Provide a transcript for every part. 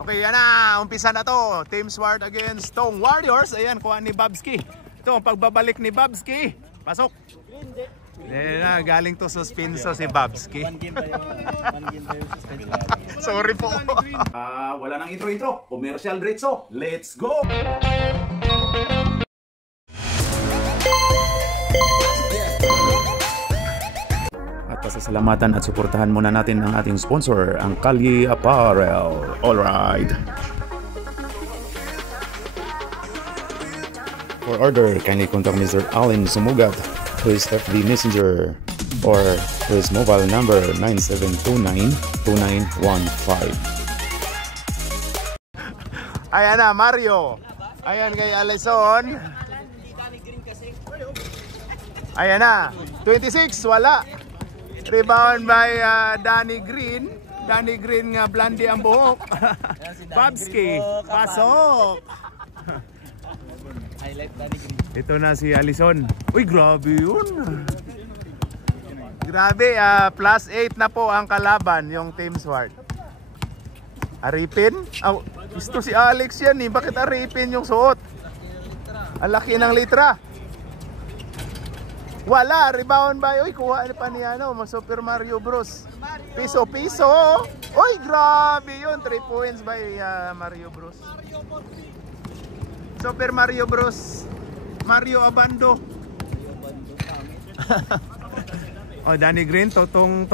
Okay, yan na. Umpisa na to. Team Sword against Tong Warriors. Ayan, kuha ni Babski. Ito ang pagbabalik ni Babski. Pasok. Ayan na, galing to suspenso si Babski. One game tayo suspenso. Sorry po. Wala nang intro-intro. Commercial diretso. Let's go! Pasasalamatan at suportahan muna natin ang ating sponsor, ang Kalye Apparel. Alright. For order, kindly contact Mr. Allen Sumugat to his FB Messenger or to his mobile number 9729-2915. Ayan na, Mario. Ayan kay Alison. Ayan na, 26, wala. Rebound by Danny Green. Danny Green nga blandi ang buhok. Babski, pasok. Highlight Danny Green. Ito na si Alison. Uy, grabe yun. Grabe, plus 8 na po ang kalaban, yung Team Sword. Aripin? Oh, gusto si Alex yan eh. Bakit Aripin yung suot? Ang laki ng litra. Wala, rebound by. Uy, kuha pa ni ano, Super Mario Bros. Piso-piso. Uy, grabe yun. 3 points by Mario Bros. Super Mario Bros. Mario Abando. Oh, Danny Green, tong,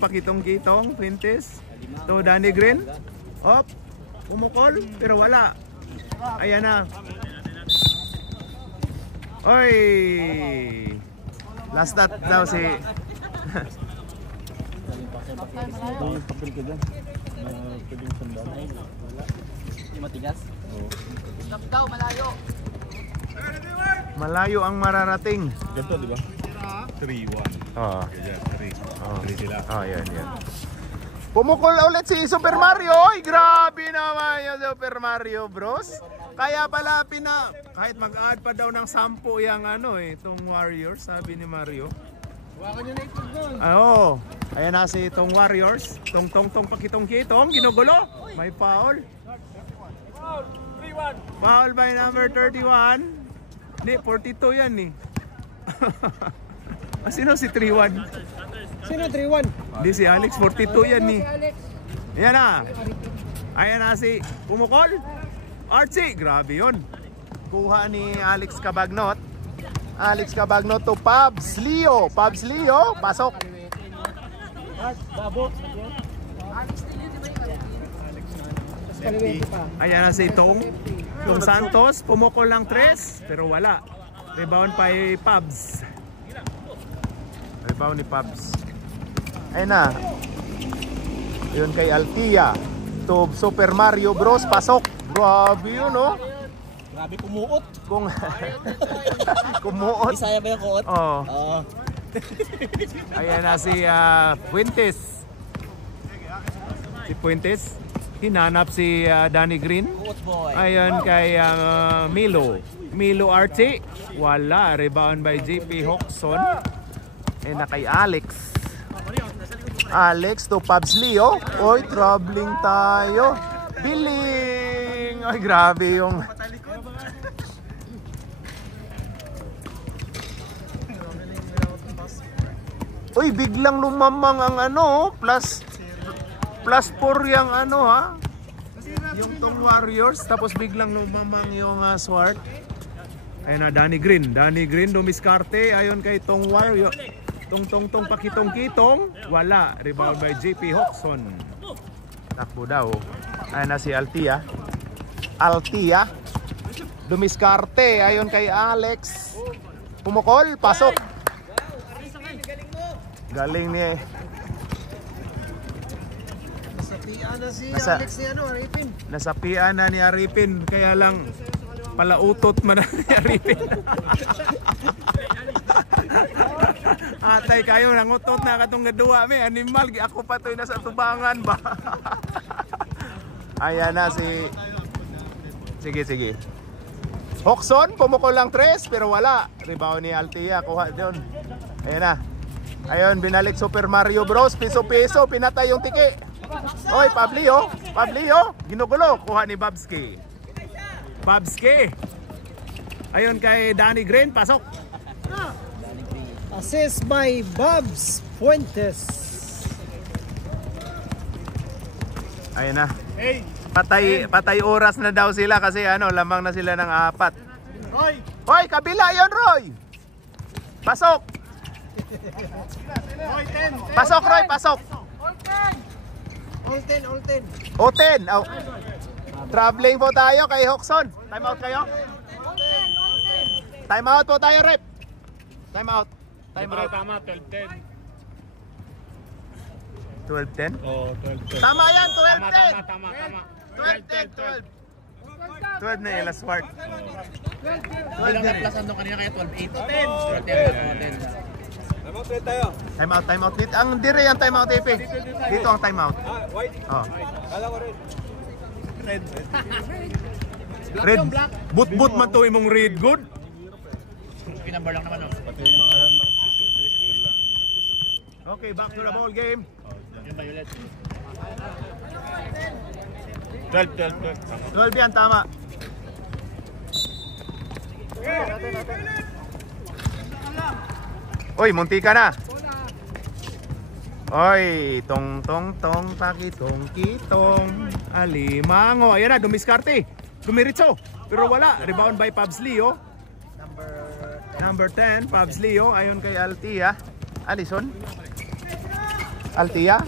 pakitong-kitong, Quintes. To Danny Green. Op, umukol, pero wala. Ayan na. Oy! Last that daw si Matigas. Daw, malayo. malayo ang mararating. Ganito, di ba? 3-1. Oo. Yeah, 3 sila. Oh, yan. Pumukol ulit si Super Mario. Oy, grabe naman yung Super Mario Bros. Kaya pala kahit mag-add pa daw ng 10 yung itong Warriors, sabi ni Mario. Huwakan nyo na itong doon. Oo. Ayan na si itong Warriors. Tong pakitong-kitong, ginugulo. May foul. Foul, 3-1. Foul by number 31. Hindi, 42 yan eh. Sino si 3-1? Sino 3-1? Hindi si Alex, 42 yan eh. Si Alex. Ayan na. Ayan na si Pumukol. Archie, grabe yun. Kuha ni Alex Cabagnot. Alex Cabagnot to Pabs Leo. Pabs Leo, pasok. Ayan na si Tong Santos. Pumukol ng 3, pero wala. Rebound pa kay Pabs. Rebound ni Pabs. Ayan na. Yun kay Altia. To Super Mario Bros. Pasok. Grabe yun, no? Grabe, kumuot. Kumuot. Isaya ba yung kuot? Oo. Oo. Ayan na si Fuentes. Si Fuentes. Hinanap si Danny Green. Kuot boy. Ayan kay Milo Archie. Wala. Rebound by JP Hoxson. Ayan na kay Alex. Alex to Pabs Leo. Oy, troubling tayo. Biling! Ay, grabe yung... Uy, biglang lumamang ang plus 4 yung yung Tong Warriors, tapos biglang lumamang yung Sword. Ayun na, Danny Green dumiskarte, ayon kay Tong Warriors. Tong pakitong-kitong, wala. Rebound by JP Hoxson. Takbo daw. Ayun na si Altia. Dumiskarte, ayon kay Alex. Pumukol, pasok. Galing ni Nasapian na si Alex ni Aripin. Nasapian na ni Aripin, kaya lang palautot man na ni Aripin. Atay kayo, nangutot na katong gaduwa may animal, ako pa to'y nasa tubangan ba. Ayan na si Sige. Hoxson, pumukol lang 3 pero wala. Rebound ni Altia, kuha doon. Ayan na. Ayun, binalik Super Mario Bros. Piso-piso, pinatay yung tiki. Oy, Pablio. Pablio, ginugulo. Kuha ni Babski. Babski. Ayun kay Danny Green, pasok. Assist by Babs Fuentes. Ayun na. Patay oras na daw sila kasi ano, lamang na sila ng 4. Roy! Hoy, kabila yon Roy. Pasok. Roy, 10! Pasok Roy, pasok. All 10, all 10. O 10. Oh. Traveling po tayo kay Hoxon. Time out kayo? Time out po tayo, rep. Time out. Time out. Tama, 12-10. 12-10? Oo, 12-10. Tama yan, 12-10. Tama. 12-10, 12 na yung last part. 12 na plus ano kanina kaya 12-8. 10. Time out. Dito, ang dire yan time out, Epe. Dito ang time out. Oh. Kala ko rin. Red. But man to imong red good. Number lang naman. Okay, back to the ball game. Yung violet. 12 yan, tama. Oy, munti ka na. Oy, tong pakitong kitong alimango. Ayan na, dumiskarte. Dumiritso. Pero wala. Rebound by Pabs Leo. Number 10, Pabs Leo. Ayon kay Altia. Alison. Altia.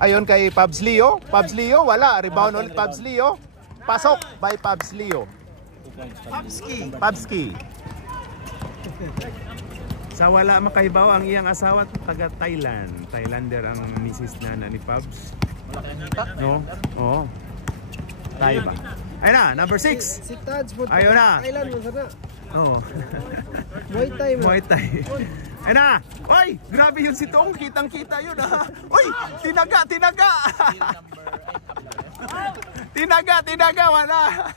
Ayon kay Pabs Leo. Pabs Leo, wala. Rebound ulit Pabs Leo. Pasok by Pabs Leo. Pabski. Sa wala makahibaw ang iyang asawa taga Thailand. Thailander ang misis na ni Pabs. No? Oo. Tayo ba? Ayun na, number 6. Si Tads po. Ayun na. Thailand mo sana. Oo. Muay Thai mo. Muay Thai. Ayun na. Oy, grabe yun si Tong. Kitang-kita yun ha. Oy, tinaga. Tinaga. Wala.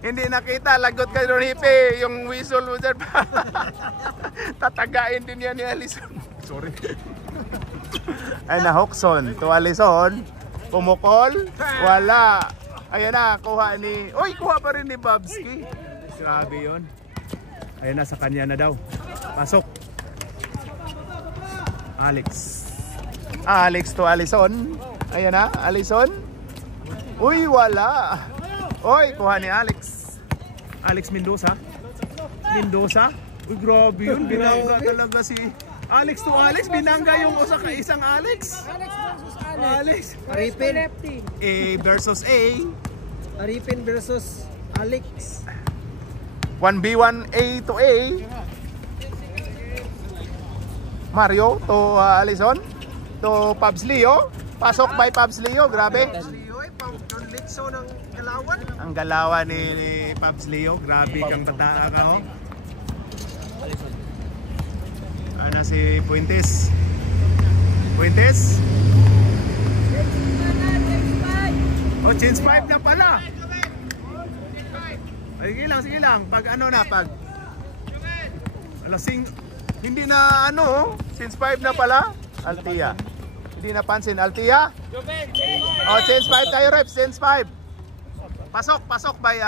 Hindi nakita, lagot ka doon, Hipe. Yung whistle mo dyan pa. Tatagain din yan ni Alison. Sorry. Ay na, Hoxon. To Alison. Pumukol. Wala. Ayan na, kuha ni... Uy, kuha pa rin ni Babski. Grabe yun. Ayan na, sa kanya na daw. Pasok. Alex to Alison. Ayan na, Alison. Uy, wala. Uy, kuha ni Alex. Alex Mendoza. Uy, grabe yun. Binangga talaga si Alex to Alex. Binangga yung isang Alex. Alex. Aripin. A versus A. Aripin versus Alex. 1v1 A to A. Mario to Alison. To Pabs Leo. Pasok by Pabs Leo. Grabe. So ng galawan. Ang galawan ni Pabs Leo. Grabe kang tataa ka, oh. Ana si Fuentes. Oh, change 5 na pala. Sige lang. Pag ano na, pag alasing, hindi na ano, change 5 na pala. Altia. Hindi napansin, Altia. Oh, change 5 tayo, reps. Change 5. Pasok by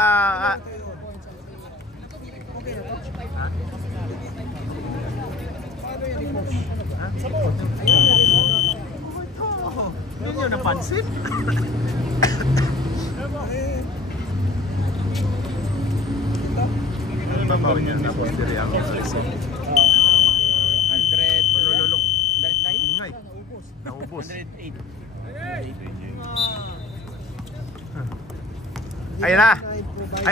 Hindi nyo napansin? Ano ba ba niya? Napundiri ang Alison. 100. Malululong. 109? Ingay. Naubos. 108. Ayun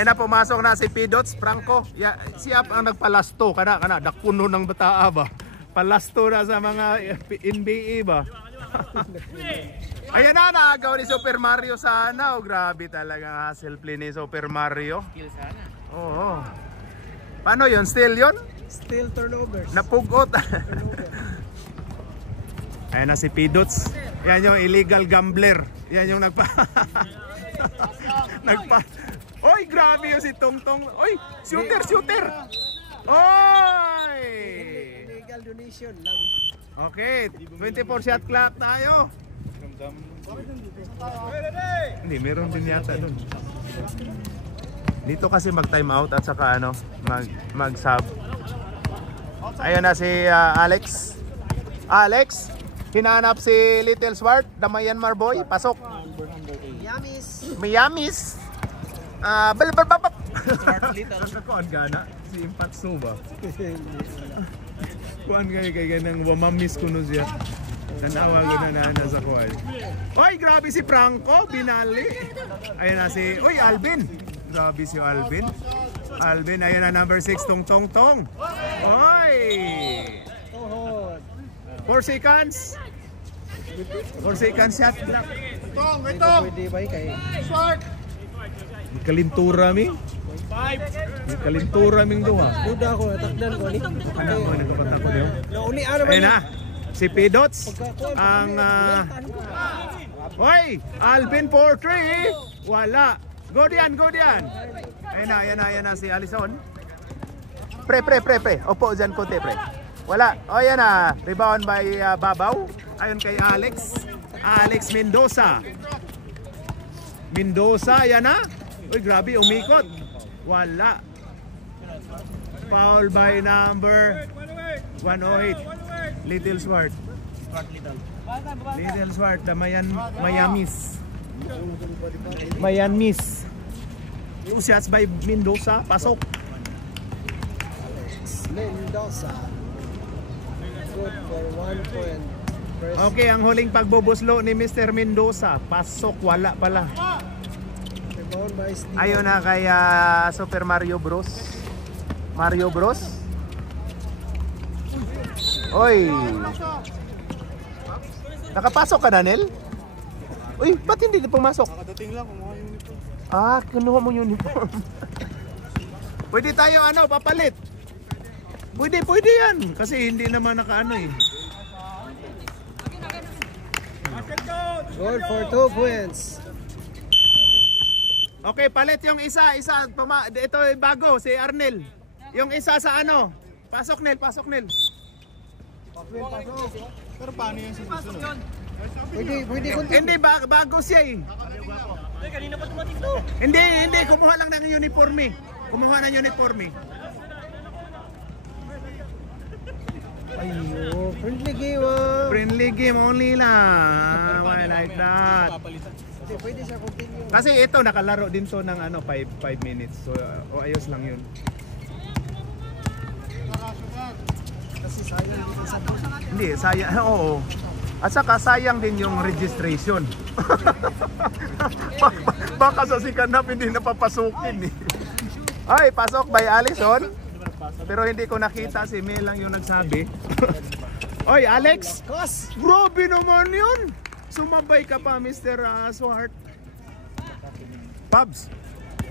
na, pumasok na si Pidots Franco. Siya ang nagpalasto. Kana, dakpuno ng bataa ba? Palasto na sa mga NBA ba? Ayan na, naagaw ni Super Mario sana. Oh, grabe talaga hustle play ni Super Mario. Kill sana. Oo. Paano yun? Still yun? Still turnovers. Napugot. Ayan na si Pidots. Yan yung illegal gambler. Yan yung Oy, grabe yung si Tongtong. Oy, shooter. Oy! Illegal donation lang. Okay, 24 shot clock tayo. Hindi, meron din yata dun. Dito kasi mag-time out at saka ano, mag-sub. Ayun na si Alex. Alex, hinahanap si Little Swart, the Myanmar boy. Pasok. Miyamis. Balbababab. Smart little. Kuan gana si Impatso ba? Kuan kay nang wamamis kuno siya. Nanawagan na sa kuan. Oy, grabe si Franco, binali. Ayun na si, oy, Alvin. Grabe si Alvin. Alvin, ayun na number 6, Tong. Oy! 4 seconds. 4 seconds shot. Tong, ito. Pwede ba kay? Kalintura mi. Kalintura ming duha. Duda ko, takdan ko ni. Ano mo nagpapata ko niyo? Nauli ano ba? Ayun na. Si Pidots ang Hoy, Alvin 4-3. Wala. Go diyan. Ayun na si Alison. Pre. Opo dyan konti, pre. Wala. O yan na. Rebound by Babaw. Ayun kay Alex. Alex Mendoza. Yan na. Uy, grabe, umikot. Wala. Foul by number 108. Little Swart. Little Swart, the Miamis. 2 shots by Mendoza. Pasok. Mendoza. Good for 1 point. Okay, ang huling pagbubuslo ni Mr. Mendoza. Pasok, wala pala. Ayun na kay Super Mario Bros. Oy. Nakapasok ka na, Nel? Uy, ba't hindi na pumasok? Nakadating lang, kumuha yung uniform. Kinuha mo yung uniform. Pwede tayo papalit. Pwede yan. Kasi hindi naman nakaano eh. Good for 2 points. Okay, palit yung isa. Ito bago, si Arnel. Yung isa sa ano? Pasok, Nel. Pero paano yung susunod? Pwede konti. Hindi, bago siya eh. Kanina pa tumating to. Hindi. Kumuha lang ng uniforme. Ayo, friendly game. Only lang. Why like that? Pwede siya continue. Kasi ito, nakalaro din to ng 5 minutes. So, ayos lang yun. Kasi sayang dito sa Hindi, sayang. Oo. At saka sayang din yung registration. Baka sa sikanap hindi napapasukin eh. Ay, pasok by Alison. Pero hindi ko nakita, si Mel lang yung nagsabi. Oy, Alex! Grabe naman yun! Sumabay ka pa, Mr. Swart. Pabs!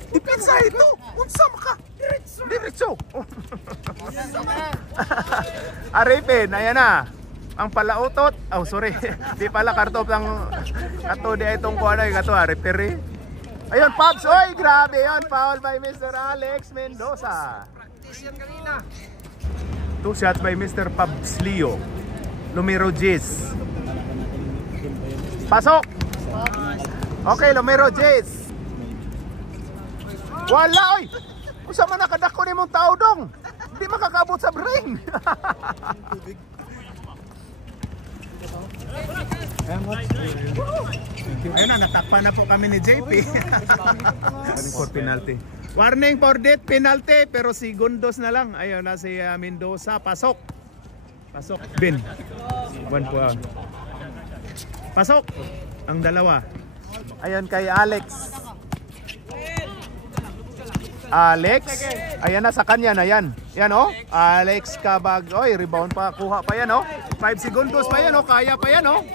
Depensa ito! Unsam ka! Diretso! Aripin, ayan na. Ang palautot. Oh, sorry. Di pala kartop ng kato di itong kuha na yung kato. Referee. Ayun, Pabs! Oy, grabe yun! Foul by Mr. Alex Mendoza. 2 shots by Mr. Pabs Leo. Lumero Jis. Pasok! Okay, Lumero Jis. Wala! Oy! Usa man nakadako ni mong tao dong. Hindi makakabot sa brain. Ayun na, natakpan na po kami ni JP. For penalty. Warning for death penalty, pero segundos na lang. Ayun na si Mendoza. Pasok. Ben. 1 point. Pasok. Ang dalawa. Ayun kay Alex. Ayan na sa kanya na yan. Yan oh. Alex Cabag. Oy, rebound pa. Kuha pa yan oh. 5 segundos pa yan oh. Kaya pa yan oh.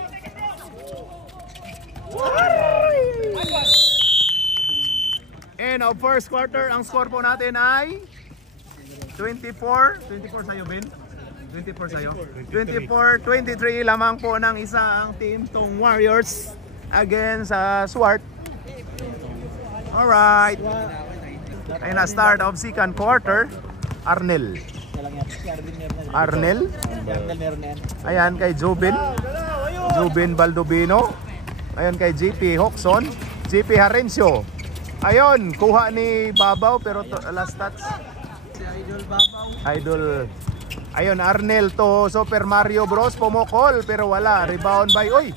And of first quarter, ang score po natin ay 24 sa'yo, Ben? 24 sa'yo? 24-23 lamang po ng isa ang team tong Warriors against Swart. Alright. Ayun na, start of second quarter. Arnel. lang yan. Si Arvin meron na. Arnel. Si Arnel meron na yan. Ayan kay Jubin Baldovino. Ayan kay JP Hoxon. JP Harencio. Ayun, kuha ni Babaw pero last touch. Si Idol Babaw. Idol. Ayun, Arnel to Super Mario Bros. Pumukol pero wala. Rebound by, oy!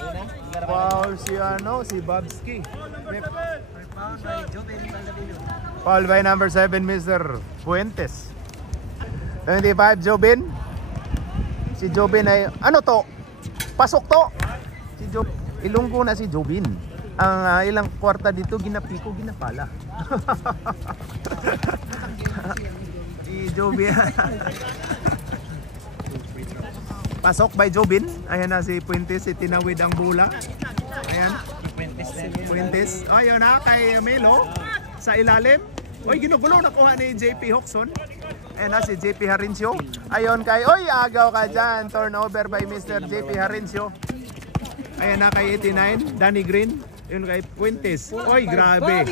Foul si Babski. Rebound by Joven Baldovino. Foul by number 7, Mr. Fuentes. 25, Jobin. Si Jobin ay, ano to? Pasok to! Si Jobin. Ilunggo na si Jobin. Ang ilang kwarta dito, ginapiko, ginapala. Si Jobin. Pasok by Jobin. Ayan na si Fuentes, itinawid ang bola. Ayan. Fuentes. Ayun na kay Melo sa ilalim. Oy, ginugulo nakuha ni JP Hoxon. Ayan na si JP Harencio. Ayun kay, oy, agaw ka dyan. Turnover by Mr. JP Harencio. Ayan na kay 89, Danny Green. Yun kay Fuentes. Oy, grabe.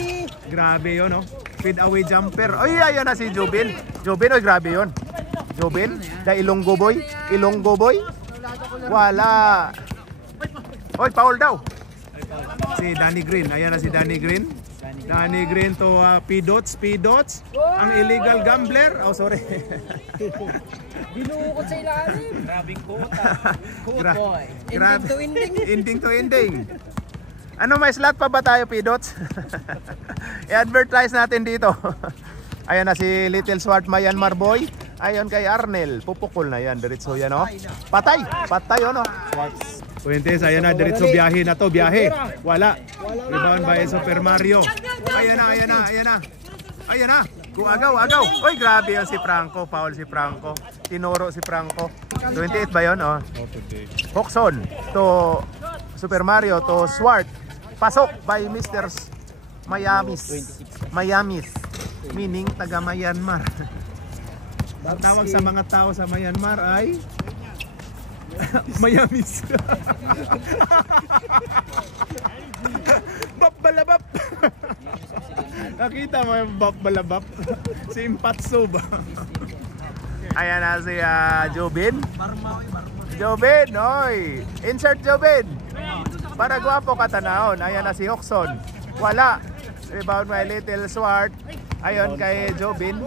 Grabe yun, no? Feed away jumper. Oy, ayan na si Jobin. Jobin, oy, grabe yun. Jobin, da Ilonggo boy. Ilonggo boy. Wala. Oy, foul daw. Si Danny Green. Ayan na si Danny Green. Danny Green to P-Dots. Ang illegal gambler. Oh, sorry. Binuukot sa ilalim. Grabing kota. Cool boy. Ending to ending. Ending to ending. Ano, may slot pa ba tayo, P-Dots? I-advertise natin dito. Ayan na si Little Swart Myanmar boy. Ayon kay Arnel. Pupukol na yan. Diretso yan, no? Patay. Patay, no? Fuentes, ayan na. Diretso biyahe na to. Biyahe. Wala. Rebound by Super Mario. Ayan na, ayan na, ayan na. Ayan na. Agaw. Uy, grabe yun si Franco. Foul si Franco. Tinuro si Franco. 28 ba yun? Oh. Hoxon to Super Mario to Swart. Pasok by Mr. Miamis. Meaning taga Myanmar. Ang tawag sa mga tao sa Myanmar ay Miamis. Bap balabap. Nakita mo yung bap balabap? Si Impatso ba? Ayan na si Jobin. Jobin, oy. Insert Jobin. Para gwapo katanahon. Ayan na si Hoxon. Wala. Rebound by Little Swart. Ayon kay Jobin.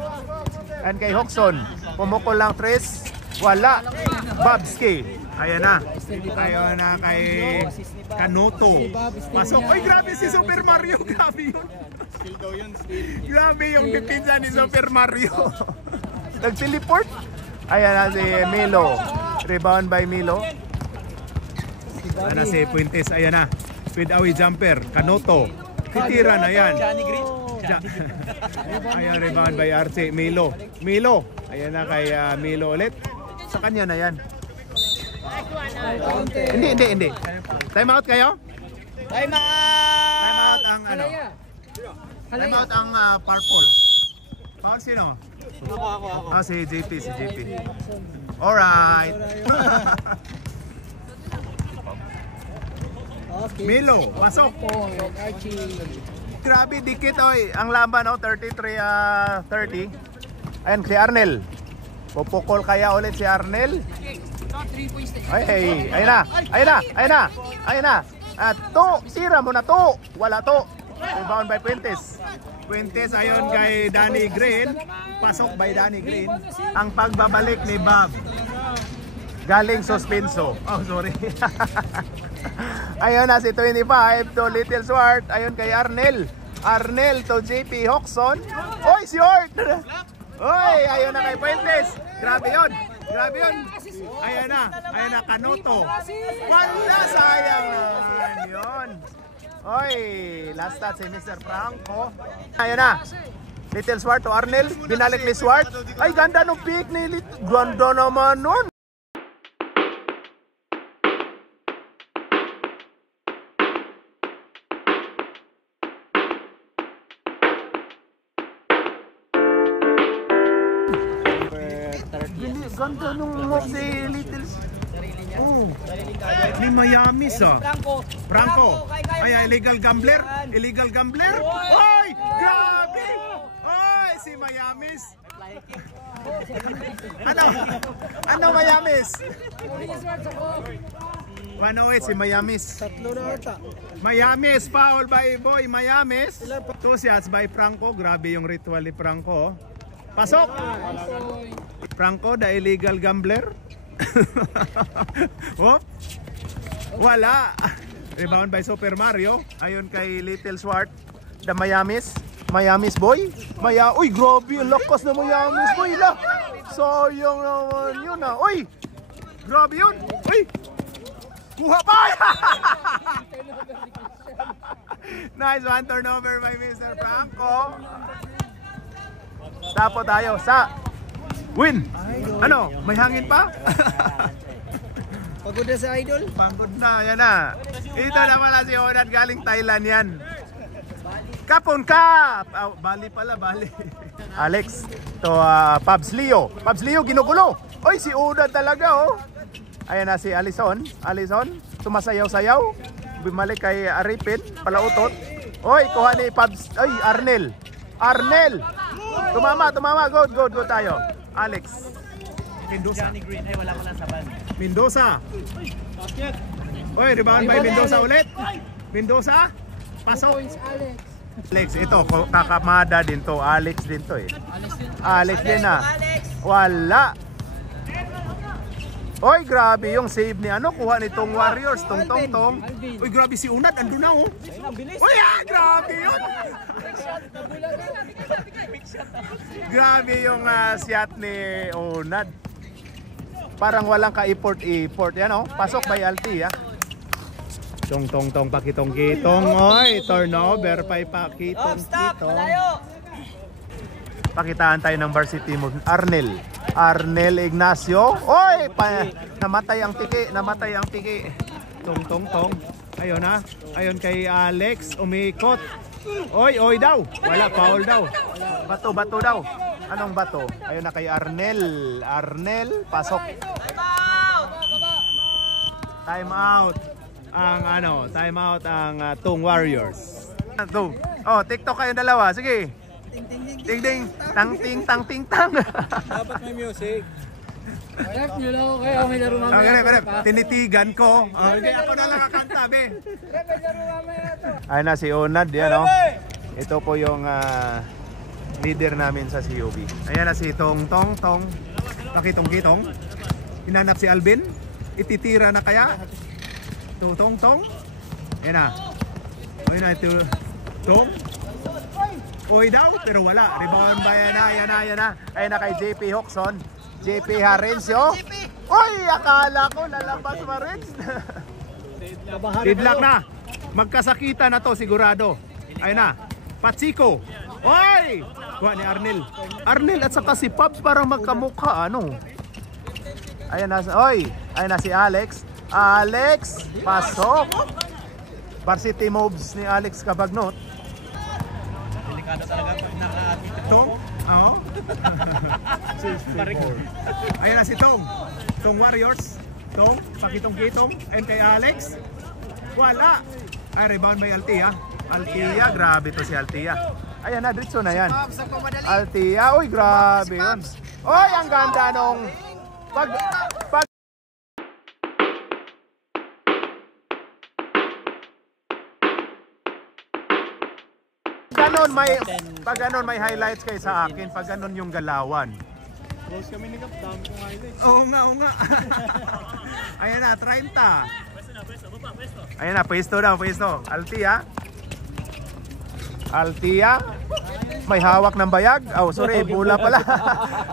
And kay Hoxon. Pumukol lang Tris. Wala. Babski. Ayan na. Ayan na kay Kanoto. Pasok. Oy, grabe si Super Mario. Grabe yun. Grabe yung pipinsa ni Super Mario. Nag-teleport. Ayan na si Milo. Rebound by Milo. Ayan na si Fuentes. Ayan na. Feed away jumper. Kanoto. Titira na yan. Johnny Green. Ayan, rebound by Arce. Milo. Ayan na kay Milo ulit. Sa kanya na yan. Hindi. Time out kayo? Time out! Time out ang ano? Time out ang purple. Foul sino? Ako. Si JP. Alright. Milo, pasok. Grabe, dikit oy. Ang laban 33-30. Ayan si Arnel. Pupukol kaya ulit si Arnel. Ay, ayun na. At to, sira mo na to. Wala to. Rebound by Fuentes. Fuentes ayon kay Danny Green. Pasok by Danny Green. Ang pagbabalik ni Bob. Galing suspenso. Oh, sorry. Ayun na si 25 to Little Swart. Ayun kay Arnel to JP Hoxon. Oy, si Hort! Oy, ayun na kay Fuentes. Grabe yun. Ayun na, Kanoto. Wala, sayang naman yun. Oy, last touch si Mr. Franco. Ayun na. Little Swart to Arnel. Binalik ni Swart. Ay, ganda nung pick ni Little. Ganda naman nun. Ganda nung si Little. Oh. Ni Miami sa. Franco. Ay, illegal gambler. Oy, grabe. Oy, si Miami. Ano Miamis? 108 si Miamis. Tatlo na ata. Miamis, foul by Boy Miamis. 2 shots by Franco. Grabe yung ritual ni Franco. Pasok! Franco, the illegal gambler. Oh? Wala. Rebound by Super Mario. Ayon kay Little Swart. The Miamis. Miamis boy. Uy, grabe. Lakas na Miamis boy. Sayang naman yun ah. Uy! Grabe yun. Uy! Kuha pa! Nice one turnover by Mr. Franco. Tapo tayo sa win. Ano? May hangin pa? Pagod na sa idol? Pagod na, yan na. Ito na pala si Onad galing Thailand yan. Kapon Cup! Bali pala, Bali. Alex, to Pabs Leo. Pabs Leo, ginugulo. Oy, si Onad talaga oh. Ayan na si Alison. Alison, sumasayaw-sayaw. Bumalik kay Aripin, palautot. Oy, kuha ni Pabs. Ay, Arnel. Arnel! Tumama. Good tayo. Alex. Mendoza. Johnny Green, ay wala ko lang sa ban. Mendoza. Oy, rebound by Mendoza ulit. Mendoza. Pasok. Alex, ito, kakamada din to. Alex din to eh. Alex din na. Wala. Oy, grabe yung save ni ano, kuha nitong Warriors, tong. Oy, grabe si Unad, andun na oh. Oy, grabe yun. Grabe yung shot ni Unad. Parang walang ka-effort. Yan oh, pasok by Alti ah. Tong, pakitong-kitong. Oy, turnover, pakitong-kitong. Pakitaan tayo ng varsity mo. Arnel Ignacio. Oy, namatay ang tiki. Tong. Ayun na. Ayun kay Alex, umikot. Oy daw. Wala, foul daw. Bato daw. Anong bato? Ayun na kay Arnel. Arnel, pasok. Time out. Time out ang Tung Warriors. Tung. Oh, TikTok kayong dalawa. Sige. Ting tang. Dapat may music. Ref nyo lang ako kayo, may laro mamaya. Okay, tinitigan ko. Okay, ako na lang kakanta, be. Ref, may laro mamaya ito. Ayun na si Onad, yan o. Ito po yung leader namin sa COB. Ayan na si Tong. Pakitong-kitong. Hinanap si Alvin. Ititira na kaya? Tong. Ayan na. Ayan na ito. Tong. Oy daw, pero wala. Rebound ba yan na. Ayan na kay JP Hoxon. JP Harencio. Oy, akala ko lalabas pa rin. Deadlock na. Magkasakita na to sigurado. Ayan na. Patsiko. Oy! Kuha ni Arnel. Arnel at saka si Pabs parang magkamukha. Ano? Ayan na. Oy! Ayan na si Alex. Alex! Pasok! Varsity moves ni Alex Cabagnot. Delikado talaga pag naka-atito. Tong? Oo. Ayan na si Tong. Tong Warriors. Tong, pakitong-kitong. And kay Alex. Wala. Ay, rebound by Altia. Altia, grabe to si Altia. Ayan na, diretso na yan. Altia, uy, grabe yun. Uy, ang ganda nung pag ganon may highlights kayo sa akin pag ganon yung galawan. Close kami ni Kap, dami kong highlights. Oo nga. Ayan na, 30. Ayan na, pwesto daw. Altia. May hawak ng bayag. Oh, sorry, bula pala.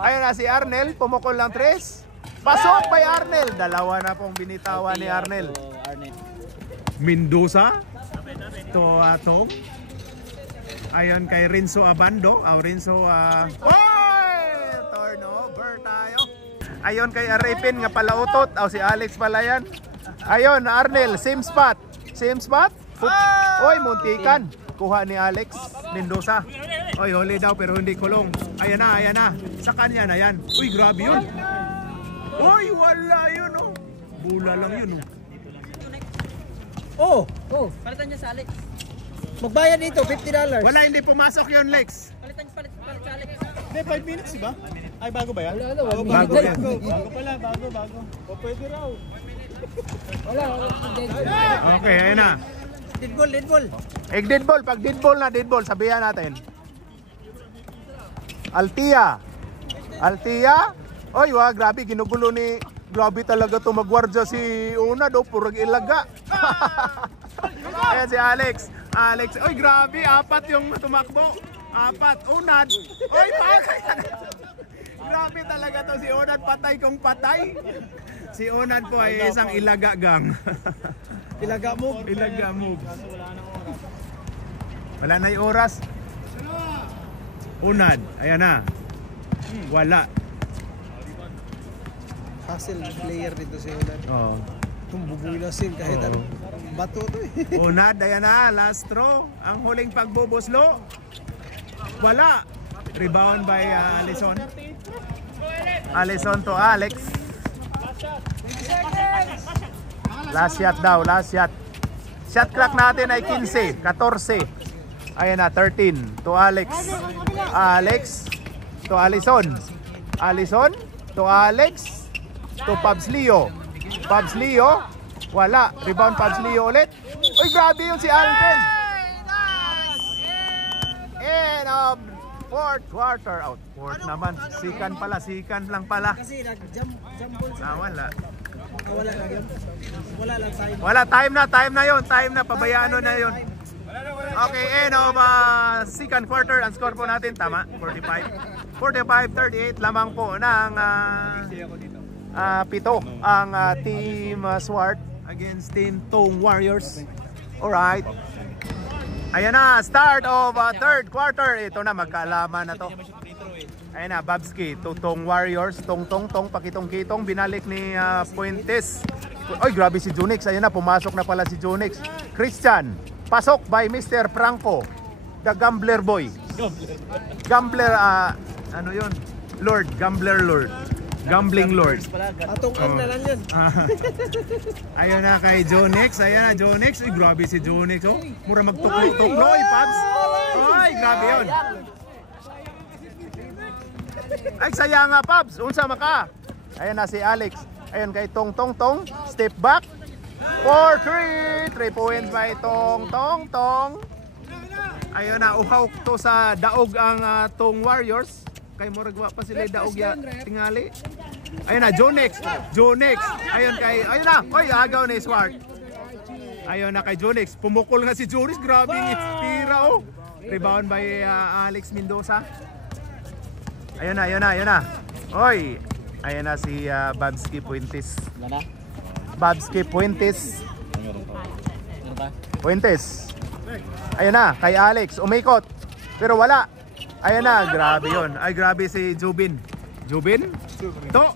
Ayan na si Arnel, pumukol lang 3. Pasok by Arnel. Dalawa na pong binitawan ni Arnel. Mendoza. Toatong. Ayon kay Rinso Abando. Turnover tayo. Ayon kay Aripin nga palautot. Si Alex pala yan. Ayon, Arnel, same spot. Oy, muntikan. Kuha ni Alex Mendoza. Oy, huli daw pero hindi kulong. Ayan na. Sa kanya na yan. Uy, grabe yun. Uy, wala yun oh. Bula lang yun oh. Oh, Palitan niya sa Alex. magbayad dito, $50. Wala, hindi pumasok yun, Lex. Palitan sa Alex. Hindi, 5 minutes, di ba? Ay, bago ba yan? Wala, Bago bago yan. Bago pala, bago. O, pwede raw. Wala. Okay, ayun na. Dead ball. Dead ball. Pag dead ball, sabihan natin. Altia. Oy, wah, grabe, ginugulo ni... Grabe talaga to magwardya si Unad, purag ilaga. Ayan si Alex. Oy, grabe, 4 yung tumakbo. 4, Unad. Oy, pakay. Grabe talaga to si Unad, patay kung patay. Si Unad po ay isang ilaga gang. Ilaga mo. Wala na yung oras. Unad, ayan na. Wala. Hustle player dito si Unad. Oh. Tumbubunasin kahit ano. Bato to eh. Unad, ayan na, last throw. Ang huling pagbubuslo. Wala. Rebound by Alison. Alison to Alex. Last shot daw, last shot. Shot clock natin ay 15, 14. Ayan na, 13 to Alex. Alex to Alison. Alison to Alex. To Pabs Leo. Wala. Rebound Pabs Leo ulit. Uy, grabe yung si Alvin. And fourth quarter out. Fourth naman. Sikan lang pala. Kasi nag-jump ball sa... Wala. Wala lang yun. Wala lang time. Wala, time na yun. Pabayaan na yun. Okay, and second quarter, ang score po natin, tama, 45-38 lamang po ng 7 ang Team Swart against Team Tong Warriors. Alright. Ayan na, start of third quarter. Ito na, magkaalaman na to. Ayan na, Babski, Tong Warriors, Tong, pakitong-kitong, binalik ni Puentes. Oy, grabe si Junix. Ayan na, pumasok na pala si Junix. Christian, pasok by Mr. Franco, the Gambler Boy. Gambler, ano yun? Gambler Lord. Gambling Lord. Atong na lang yan. Ayun na kay Jonix. Ayan na, Jonix. Uy, grabe si Jonix. Oh. Mura magtuklo-tuklo. Uy, Pabs. Uy, grabe yun. Ay, saya nga, Pabs. Unsa maka. Ayan na si Alex. Ayun kay Tong. Step back. 4-3. 3 points by Tong. Ayun na, uhaw to sa daog ang Tong Warriors. Kay Moragwa pa sila daog ya tingali. Ayun na, Jonix. Ayun na. Oy, agaw ni Swart. Ayun na kay Jonix. Pumukol nga si Jonix. Grabe yung tira, oh. Rebound by Alex Mendoza. Ayun na. Oy. Ayun na si Babski Puentes. Ayun na, kay Alex. Umikot. Pero wala. Ayun na, grabe yun. Ay, grabe si Jubin. To.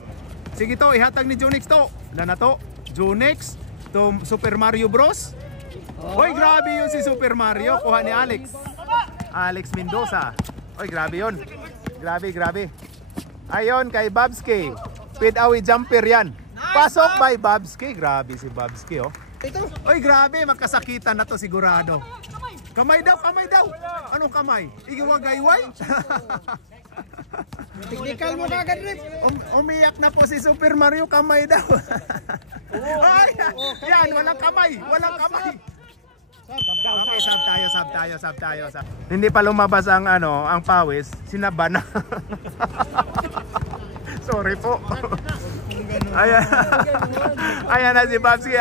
Sige to, ihatag ni Junix to. Wala na to. Junix to Super Mario Bros. Oy, grabe yun si Super Mario. Kuha ni Alex. Alex Mendoza. Oy, grabe yun. Grabe. Ayun, kay Babski. Speed away jumper yan. Pasok by Babski. Grabe si Babski, oh. Oy, grabe. Magkasakitan na to sigurado. Kamay daw. Anong kamay? Igiwagayway? Technical mo na agad, Rip. Umiyak na po si Super Mario, kamay daw. Ay, yan, walang kamay. Okay, sab tayo. Hindi pa lumabas ang ang pawis, sinaba na. Sorry po. Ayan na si Babski.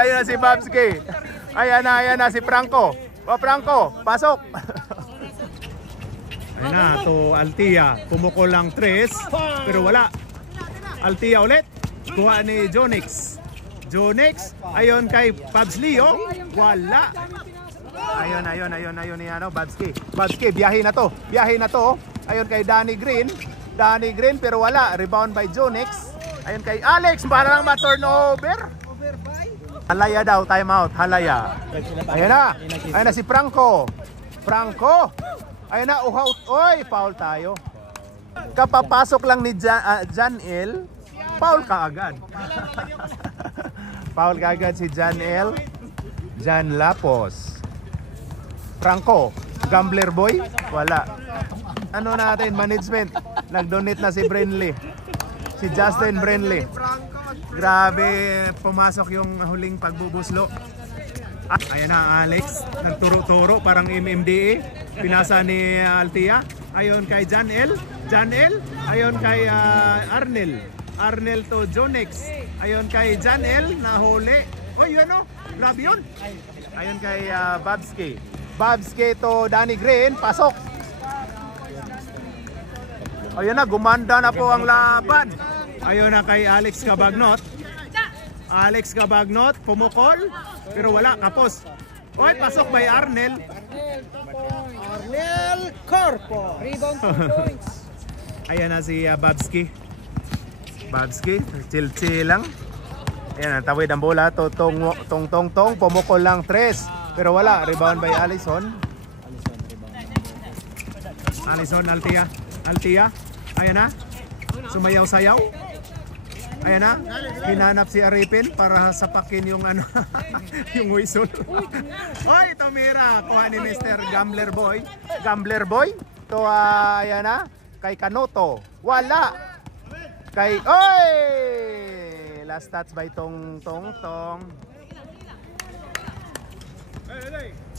Ayan na si Franco. Franco, pasok. Ayun na, to Altia. Pumukol lang 3, pero wala. Altia ulit. Kuha ni Jonix. Ayun kay Pabs Leo. Wala. Ayun ni Babski, biyahe na to. Ayun kay Danny Green, pero wala. Rebound by Jonix. Ayun kay Alex, para lang ma-turnover. Halaya daw, time out. Halaya. Ayun na si Franco. Ayun na, uhaw. Oy, foul tayo. Kapapasok lang ni Janel, foul ka agad. Foul ka agad si Janel. Jan Lapos. Franco, Gambler Boy, wala. Ano natin, management. Nag-donate na si Brenly. Si Justin Brenly. Grabe, pumasok yung huling pagbubuslo. Ayan na, Alex. Nagturo-turo, parang MMDA. Pinasa ni Altia. Ayon kay Jan L. Ayon kay Arnel. Arnel to Jonex. Ayon kay Jan L. Nahuli. Oy, yun o. Grabe yun. Ayon kay Babski to Danny Green. Pasok. Ayun na, gumanda na po ang laban. Ayun na kay Alex Cabagnot. Pumukol. Pero wala, kapos. Oy, pasok by Arnel. Arnel Corpo. Rebound 2 points. Ayan na si Babski, chill lang. Ayan, tawid ang bola. Tong. Pumukol lang 3. Pero wala, rebound by Allison, Altia. Ayan na, sumayaw-sayaw. Ayan na, hinanap si Aripin para sapakin yung ano, yung whistle. Oy, tumira, kuha ni Mr. Gambler Boy. To, ayan na, kay Kanoto. Wala. Last touch by Tong.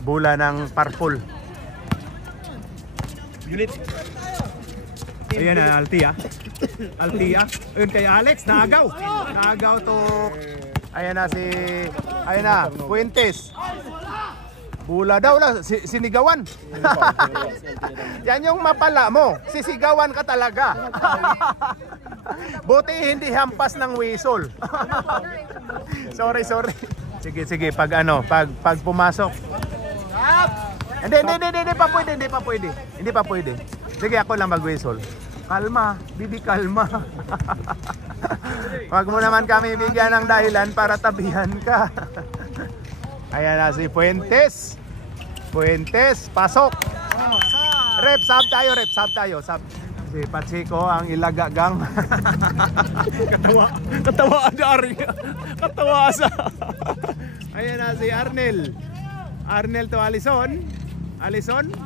Bola ng purple. Unit. Ayan na, Altia. Ayun kay Alex, naagaw to. Ayan na, Fuentes. Bula daw na, sinigawan. Yan yung mapala mo, sisigawan ka talaga. Buti hindi hampas ng whistle. Sorry. Sige, pag pumasok. Hindi pa pwede. Sige, ako lang mag-whistle. Kalma, bibi, kalma. Wag mo naman kami bigyan ng dahilan para tabihan ka. Ayan na si Fuentes, pasok. Rep, sub tayo. Si Pachico ang ilagagang. Katawa Dari. Katawa sa. Ayan na si Arnel to Allison,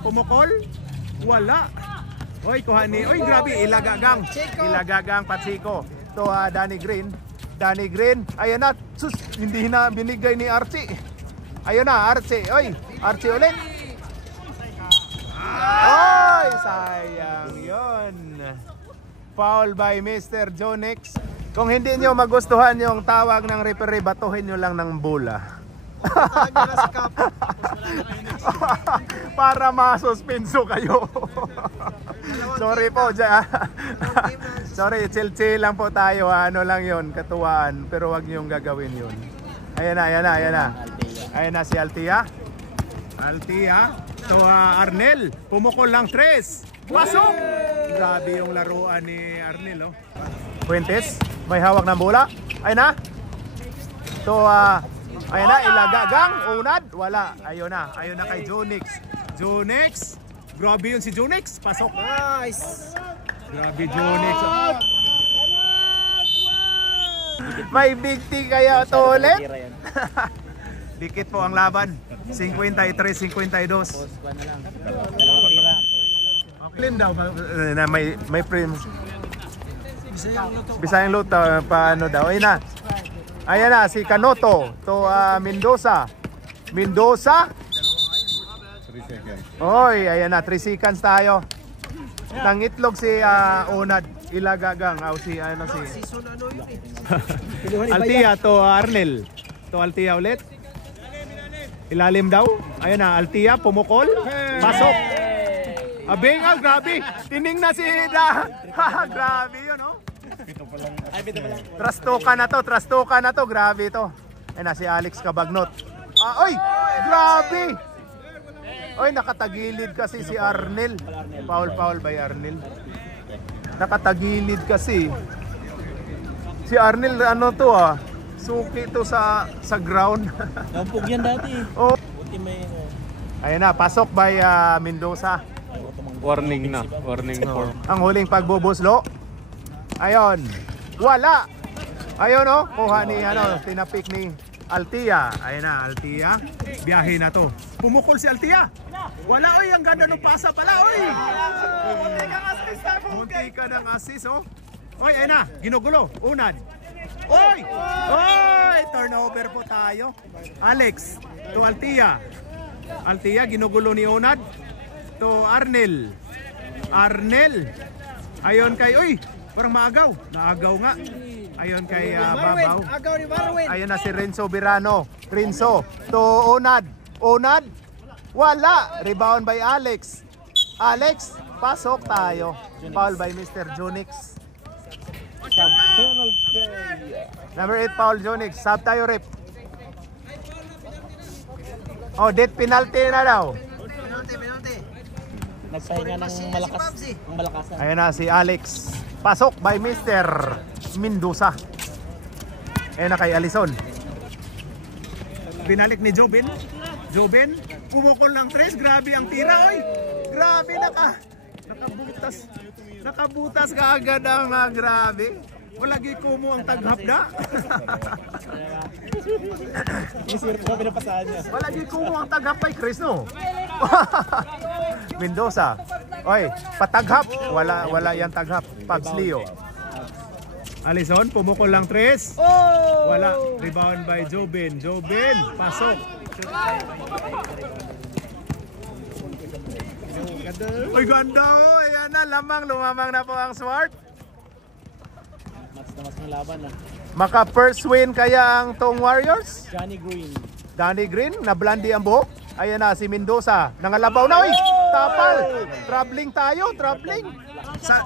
pumukol. Wala. Oy, kuhani. Oy, grabe, ilagagang Pachico to Danny Green. Ayan na, sus, hindi na binigay ni Archie. Ayun na, Archie. Oy, Archie ulit. Oy, sayang yun. Foul by Mr. Jonex. Kung hindi nyo magustuhan yung tawag ng referee, batuhin nyo lang ng bola. Para masuspenso kayo. Sorry po, sorry, chill lang po tayo. Ano lang yun, katuwaan. Pero wag nyo gagawin yun. Ayan na si Altia. So Arnel, pumukol lang 3. Pasok! Grabe yung laruan ni Arnel, oh. Fuentes, may hawak ng bola. Ayun na. So ayun na, ilagagang unad. Wala. Ayun na kay Jonex. Grabe yun si Jonex. Pasok. Nice. Grabe Jonex. May big T kaya ito ulit. Dikit po ang laban. 53-52. Clean daw. May frame. Bisayang luto. Paano daw? Ayan na si Kanoto to Mendoza. Oy, ayan na, 3 seconds tayo. Nangitlog si Unad, ilagagang si Altia to Arnel. To Altia ulit. Ilalim daw. Ayan na, Altia pumukol. Pasok. Abeng, grabe. Tining na si grabe yun, no? Trastoka na to, grabe to. Ayan na si Alex Cabagnot. Oy, grabe. Oy, nakatagilid kasi si Arnel. Foul by Arnel. Nakatagilid kasi. Si Arnel suki to sa ground. Nampog yan dati. Oh. Ayun na, pasok by Mendoza. Warning na. Ang huling pagbubuslo. Ayun. Wala. Ayun, kuha ni tinapik ni Altia. Ayan na, Altia. Biyahe na to. Pumukol si Altia. Wala, oy. Ang ganda ng pasa pala, oy. Munti ka ng assist, oh. Oy, ayan na. Ginugulo. Unad. Oy! Oy! Turnover po tayo. Alex to Altia. Altia, ginugulo ni Unad. To Arnel. Arnel. Ayon kay, oy! Parang maagaw. Naagaw nga. Ayon kay Babaw. Agaw ni Marwin. Ayan na si Renzo Birano. Renzo to Unad. Unad. Wala. Rebound by Alex. Alex, pasok tayo. Foul by Mr. Jonix. Number 8 foul Jonix. Sub tayo, rep. Oh, death penalty na daw. Penalty. Nagpahinga ng malakas. Ng malakasan. Ayan na si Alex. Pasok by Mr. Mendoza. Ayan na kay Alison. Binalik ni Jobin. Jobin, pumukol ng 3. Grabe ang tira, oy. Grabe nakabutas. Nakabutas ka agad ang grabe. Walagi ko mo ang taghapda. Walagi ko mo ang taghap kay Chris, no? Mendoza. Oy, pataghap. Wala yan taghap. Pabs Leo. Alison, pumukol lang 3. Wala. Rebound by Jobin. Jobin, pasok. Uy, ganda, oh. Ayan na, lumamang na po ang Swart. Mas ng laban na. Maka first win kaya ang Tong Warriors. Johnny Green. Danny Green, nablandi ang buhok. Ayan na, si Mendoza. Nangalabaw na, uy. Tapal. Traveling tayo, traveling.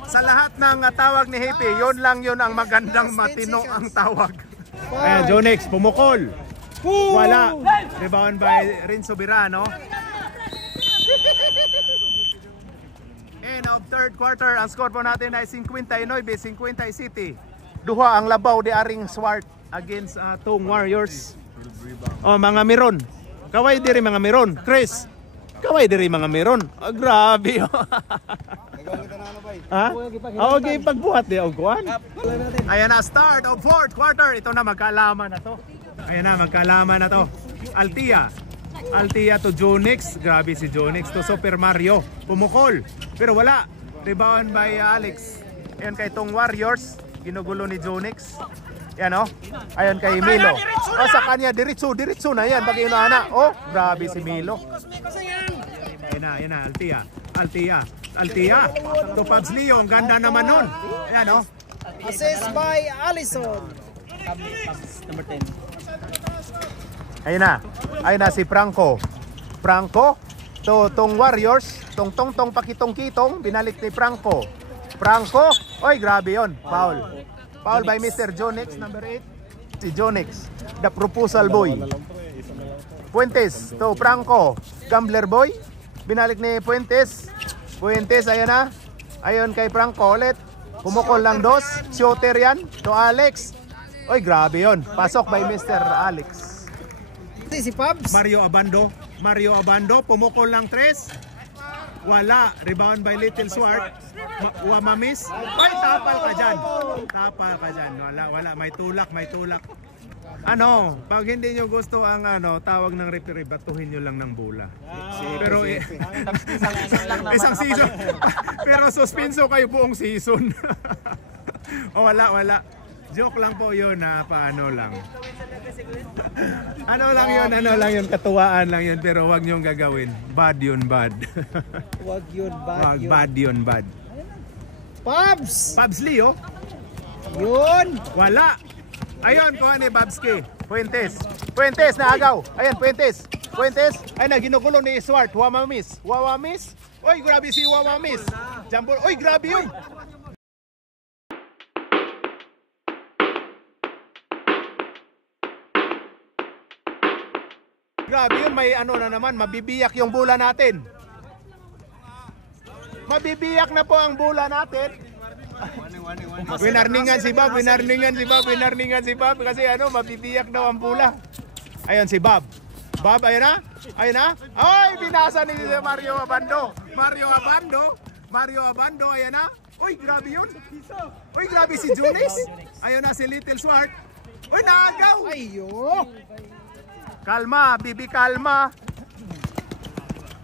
Sa lahat ng tawag ni Happy, yun lang yun ang magandang matino ang tawag. Ayan, Jonix, pumukol. Wala. Rebound by Renzo Birano. End of third quarter, ang score po natin ay 59-57. Duha ang labaw di aring Swart against Tong Warriors. Oh, mga meron. Kaway diri mga meron. Chris, kaway diri mga meron. Oh, grabe. Ha? Okay, pagbuhat di og kuan. Ayan na, start of fourth quarter. Ito na, magkaalaman na to. Ayan na, magkaalaman na to. Altia. Altia to Jonix. Grabe si Jonix to Super Mario. Pumukol. Pero wala. Rebound by Alex. Ayan kay Tong Warriors. Ginugulo ni Jonix. Yan, oh. Ayan kay Milo. Oh, sa kanya, diretso na yan. Pag inana. Oh, grabe si Milo. Ayan na, Altia. Altia. To Pabs Leo. Ang ganda naman nun. Ayan, oh. Assist by Alison. Number 10. Ayun na si Franco. Franco to Tong Warriors. Tong pakitong-kitong. Binalik ni Franco. Franco. Oy, grabe yon. Foul. Foul by Mr. Jonix, number 8. Si Jonix, the proposal boy. Fuentes to Franco. Gambler boy. Binalik ni Fuentes. Ayan na. Ayon kay Franco ulit. Pumukol lang 2. Shooter yan. To Alex. Oy, grabe yon. Pasok by Mr. Alex. Si Pabs. Mario Abando, pumukol ng 3. Wala. Rebound by Little Swart. Wamamis. Ay, tapal ka dyan. Wala. May tulak. Ano, pag hindi nyo gusto ang tawag ng referee, batuhin nyo lang ng bola. Pero isang season. Pero suspenso kayo buong season. O wala. Joke lang po yun, paano lang. Ano lang yun, katuwaan lang yun, pero wag niyong gagawin. Bad yun. Bad yun. Pabs Leo. yun. Wala. Ayun, kuha ni Babski. Fuentes na agaw. Ayan, Fuentes. Ay na, ginugulo ni Swart. Wamamis. Oy, grabe si Wamamis. Jambol. Oy, grabe yun. Grabe yun, may na naman, mabibiyak yung bola natin. Mabibiyak na po ang bola natin. Winarningan si Bob kasi mabibiyak daw ang bola. Ayun si Bob. Ayan na. Ay, binasa ni Mario Abando, ayan na. Uy, grabe yun. Uy, grabe si Junis. Ayun na si Little Swart. Uy, naagaw. Ayo. Kalma, Bibi, kalma.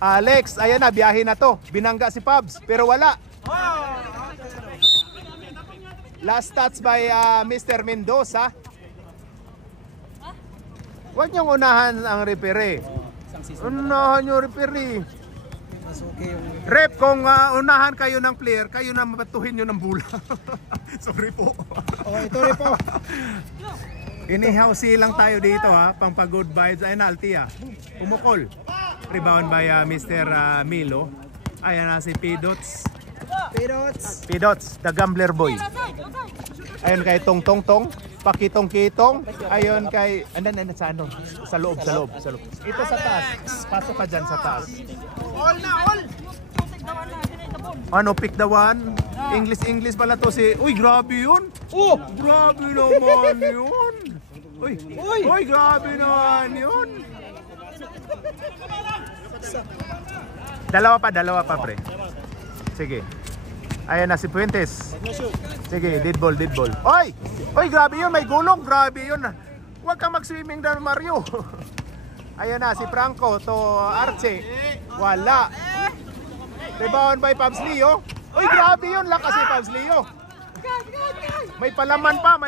Alex, ayan na, biyahe na to. Binangga si Pabs, pero wala. Last touch by Mr. Mendoza. Huwag niyong unahan ang referee. Unahan niyo referee. Rep, kung unahan kayo ng player, kayo na mabatuhin nyo ng bola. Sorry po. Oh, ito rin po. Inihausi lang tayo dito ha, pang pag-good vibes. Ayan na, Altia. Pumukol. Rebound by Mr. Milo. Ayan na si Pidots. Pidots, the gambler boy. Ayun kay Tong Tong Tong. Pakitong-kitong. Ayun kay... Andan sa ano? Sa loob. Ito sa taas. Pasok ka dyan sa taas. All na, all! Ano, pick the one? English pala to si... Uy, grabe yun! Oh! Grabe naman yun! Uy, grabe naman yun! Dalawa pa, pre. Sige. Ayan na si Fuentes. Sige, dead ball. Oy, grabe yun, may gulong, grabe yun. Huwag kang mag-swimming down, Mario. Ayan na si Franco to Arce. Wala. Rebound by Pabs Leo. Uy, grabe yun, lakas si Pabs Leo. May palaman pa.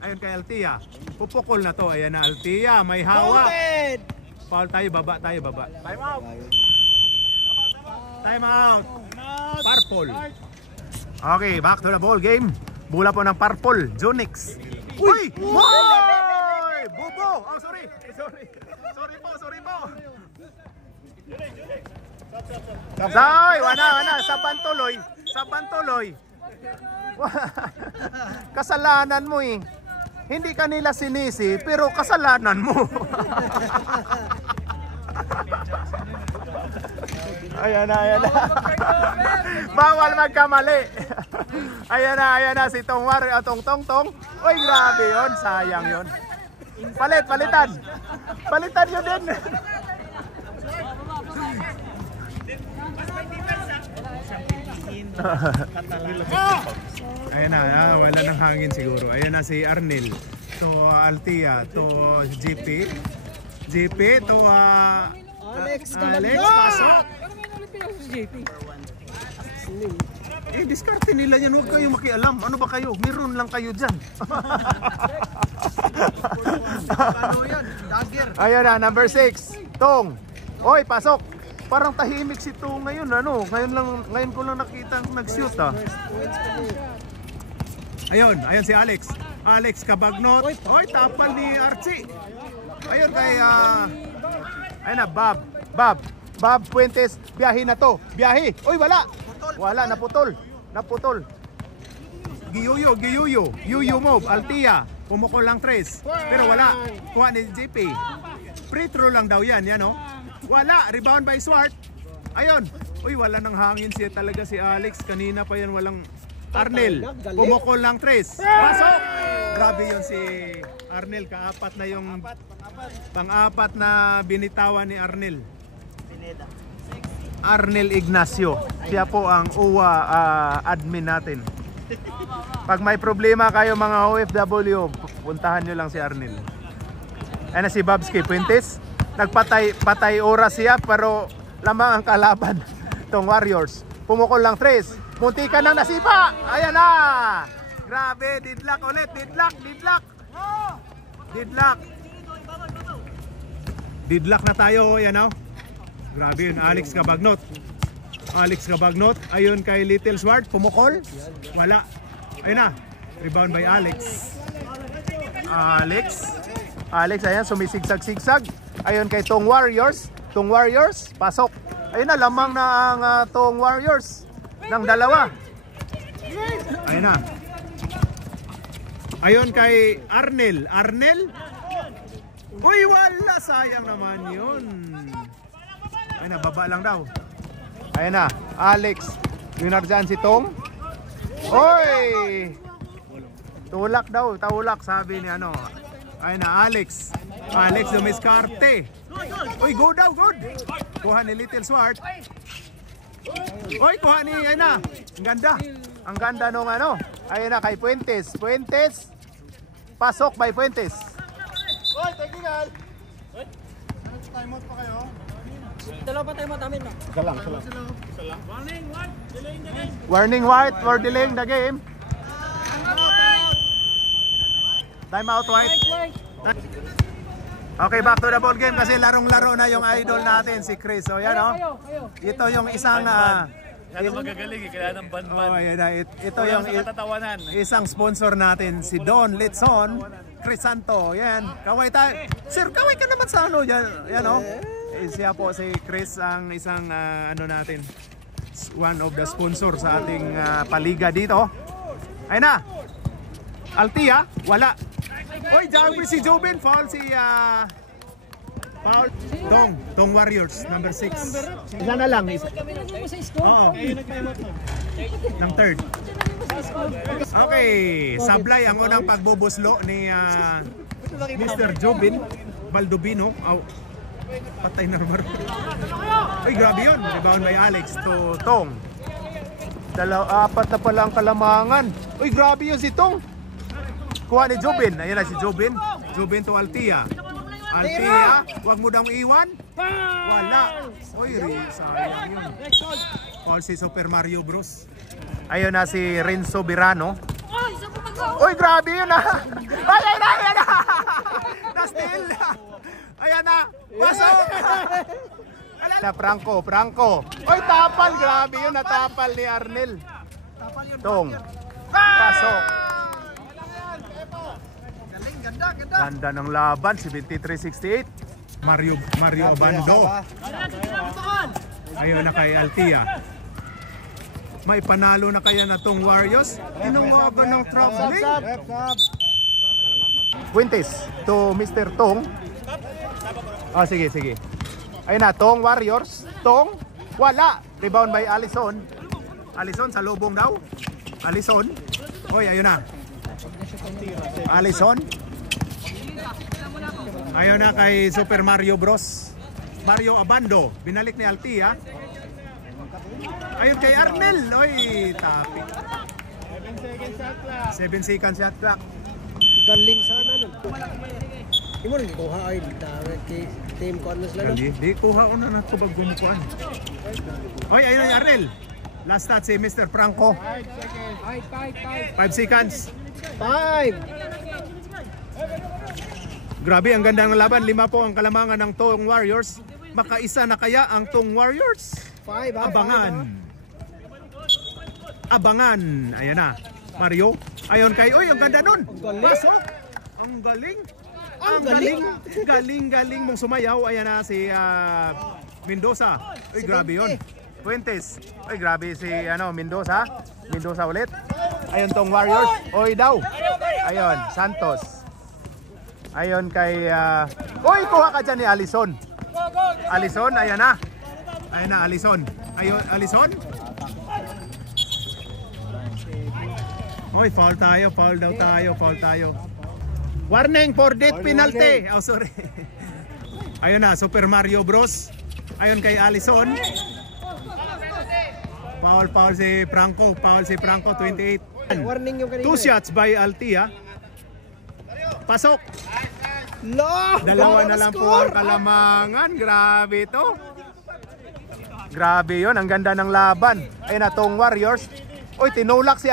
Ayun kay Altia. Pupukol na to. Ayan na Altia, may hawa. Foul tayo, baba. Time out. Purple. Okay, back to the ball game. Bola po ng Purple, Jonix. Uy! Boy! Bubo! Oh, sorry po. Say, wana. Saban tuloy. Kasalanan mo eh. Hindi kanila sinisi, pero kasalanan mo. Ayan na. Bawal magkamali. Ayan na si Tongwar at Tong. Uy, grabe yun. Sayang yun. Palitan yun din. Ayan na, wala ng hangin siguro. Ayan na si Arnel. To Altia, to GP to Alex, pasok. Diskarte nila yan, huwag kayong makialam. Ano ba kayo? Meron lang kayo dyan. Ayan na, number 6, Tong. Oy, pasok. Parang tahimik si Tong ngayon, ano? Ngayon ko lang nakita nag-shoot ah. Ayun si Alex. Alex Cabagnot. Oy, tapal ni Archie. Ayun kay ayun na, Bob Fuentes. Biyahe na to. Oy, wala, naputol. Giyuyo move, Altia. Pumukol lang 3. Pero wala. Kuha ni JP. Free throw lang daw yan, oh. Wala, rebound by Swart. Ayun. Uy, wala nang hangin siya talaga si Alex. Kanina pa yan walang Arnel. Pumukol lang 3. Pasok! Grabe yun si Arnel. Kaapat na yung pang-apat na binitawan ni Arnel. Arnel Ignacio. Siya po ang UWA admin natin. Pag may problema kayo mga OFW, puntahan nyo lang si Arnel. Ayan na si Babski Fuentes. Nagpatay oras siya pero lamang ang kalaban. Itong Warriors. Pumukol lang 3. Munti ka nang nasipa. Ayan na. Grabe. Didlock ulit. Didlock na tayo. Ayan o. Grabe yun. Alex Cabagnot. Ayun kay Little Swart. Pumukol. Wala. Ayun na. Rebound by Alex. Ayan. Sumisigsag-sigsag. Ayun kay Tong Warriors. Pasok. Ayun na. Lamang na ang Tong Warriors. Ng dalawa. Ayun na. Ayun kay Arnel. Uy, wala. Sayang naman yun. Ayun na, baba lang daw. Ayun na, Alex. Yun na dyan si Tong. Oy! Tulak sabi ni ano. Ayun na, Alex dumiskarte. Uy, good. Kuha ni Little Swart. Uy, kuha ni, ayun na. Ang ganda nung ano. Ayun na, kay Fuentes. Pasok by Fuentes. Dalawa pa tayo matamin na. Isa lang. Warning white for delaying the game. Time out white. Okay, back to the ball game kasi larong-laro na yung idol natin si Chris. So yan ito yung isang magagaling eh, kaya ng ban-ban. Ito yung Katatawanan. isang sponsor natin si Don Litson Crisanto. Yan, kaway tayo. Sir, kaway ka naman sa ano yan siya po si Chris ang isang natin, one of the sponsor sa ating paliga dito. Ayun na. Altia, wala. Oy, jumper si Jobin, foul si foul. Tong Warriors, number 6. Isa na lang. Oo. Ng third. Okay, sablay ang unang pagbubuslo ni Mr. Jobin Baldovino. Patay na rumar. Ay, grabe yun. Rebound by Alex to Tong. Apat na pala ang kalamangan. Uy, grabe yun si Tong. Kuha ni Jobin. Ayan na si Jobin. Jobin to Altia. Altia, wag mo daw iwan. Wala. Uy, sayang yun. Call si Super Mario Bros. Ayun na si Renzo Birano. Uy, grabe yun ah. Ayan na. Na-steal. Ayan na. Pasok. Na Franco. Uy, tapal. Grabe yun. Natapal ni Arnel. Tong. Pasok. Ganda ng laban. 73-68. Mario Abando. Ayun na kay Altia. May panalo na kaya na tong Warriors. Tinawagan ng traveling. Fuentes to Mr. Tong. Sige. Ayun na, Tong Warriors. Tong, wala. Rebound by Allison. Allison sa lubong daw. Allison. Oy, ayun na. Allison. Ayun na kay Super Mario Bros. Mario Abando. Binalik ni Altia. Ayun kay Arnel. Oy, tapi. 7 seconds shot clock. Galing sana nun. Di mo rin kuha ay team corners lang. Di kuha ko na natubag bumukuan. Oy, ayun na Arnel. Last touch si Mr. Franco. 5 seconds. 5. Grabe, ang ganda ng laban. 5 po ang kalamangan ng Tong Warriors. Makaisa na kaya ang Tong Warriors? 5. Abangan. Ayan na. Mario. Ayon kay. Uy, ang ganda nun. Pasok. Ang galing. Galing mong sumayaw. Ayan na si Mendoza. Uy, grabe yun. Fuentes. Uy, grabe si Mendoza. Mendoza ulit. Ayon Tong Warriors. Uy daw. Ayon, Santos. Ayon kay uy, kuha ka dyan ni Allison. Allison, ayan na. Ayan na, Allison. Ayon, Allison. Uy, foul daw tayo. Warning for death penalty. Oh, sorry. Ayun na, Super Mario Bros. Ayon kay Allison. Foul si Franco. 28. Warning yung kanina. 2 shots by Altia. Pasok. Dalawa na lang po ang kalamangan. Grabe ito. Grabe yun. Ang ganda ng laban. Ayun na Tong Warriors. Uy, tinulak si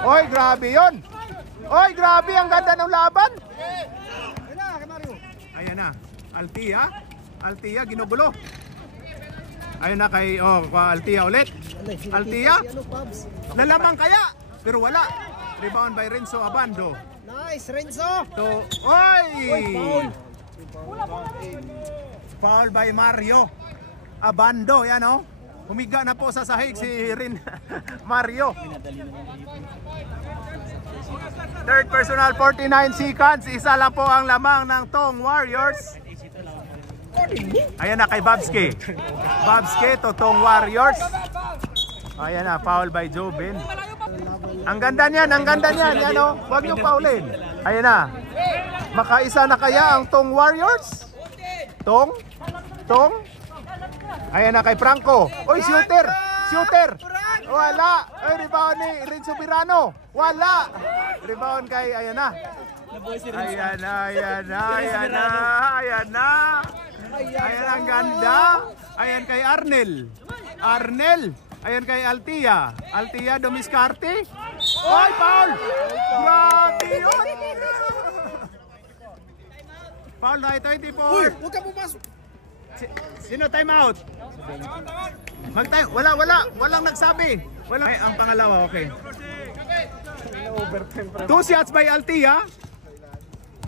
Uy, grabe yun. Uy, grabe. Ang ganda ng laban. Ayan na. Altia, ginugulo. Ayun na kay Altia ulit. Altia. Nalamang kaya. Pero wala. Rebound by Renzo Abando. Nice, Renzo. Foul by Mario Abando. Yan humiga na po sa sahig si Mario. Third personal, 49 seconds. Isa lang po ang lamang ng Tong Warriors. Ayan na kay Babske to Tong Warriors. Ayan na, foul by Jobin. Ang ganda niyan. Yan huwag niyong paulin. Ayan na. Makaisa na kaya ang Tong Warriors? Tong. Ayan na kay Franco. Oy, shooter. Wala. Ay, rebound ni Renzo Pirano. Wala. Rebound kay, ayan na. Ayan na, ayan na, ayan na, ayan na. Ayan ang ganda. Ayan kay Arnel. Arnel. Ayan kay Altia. Altia dumiskarte. Oy, foul! Grabe yun! Foul na ito, 24. Huwag ka pumasok. Sino time out? Walang nagsabi. Ay, ang pangalawa, okay. 2 shots by Altia.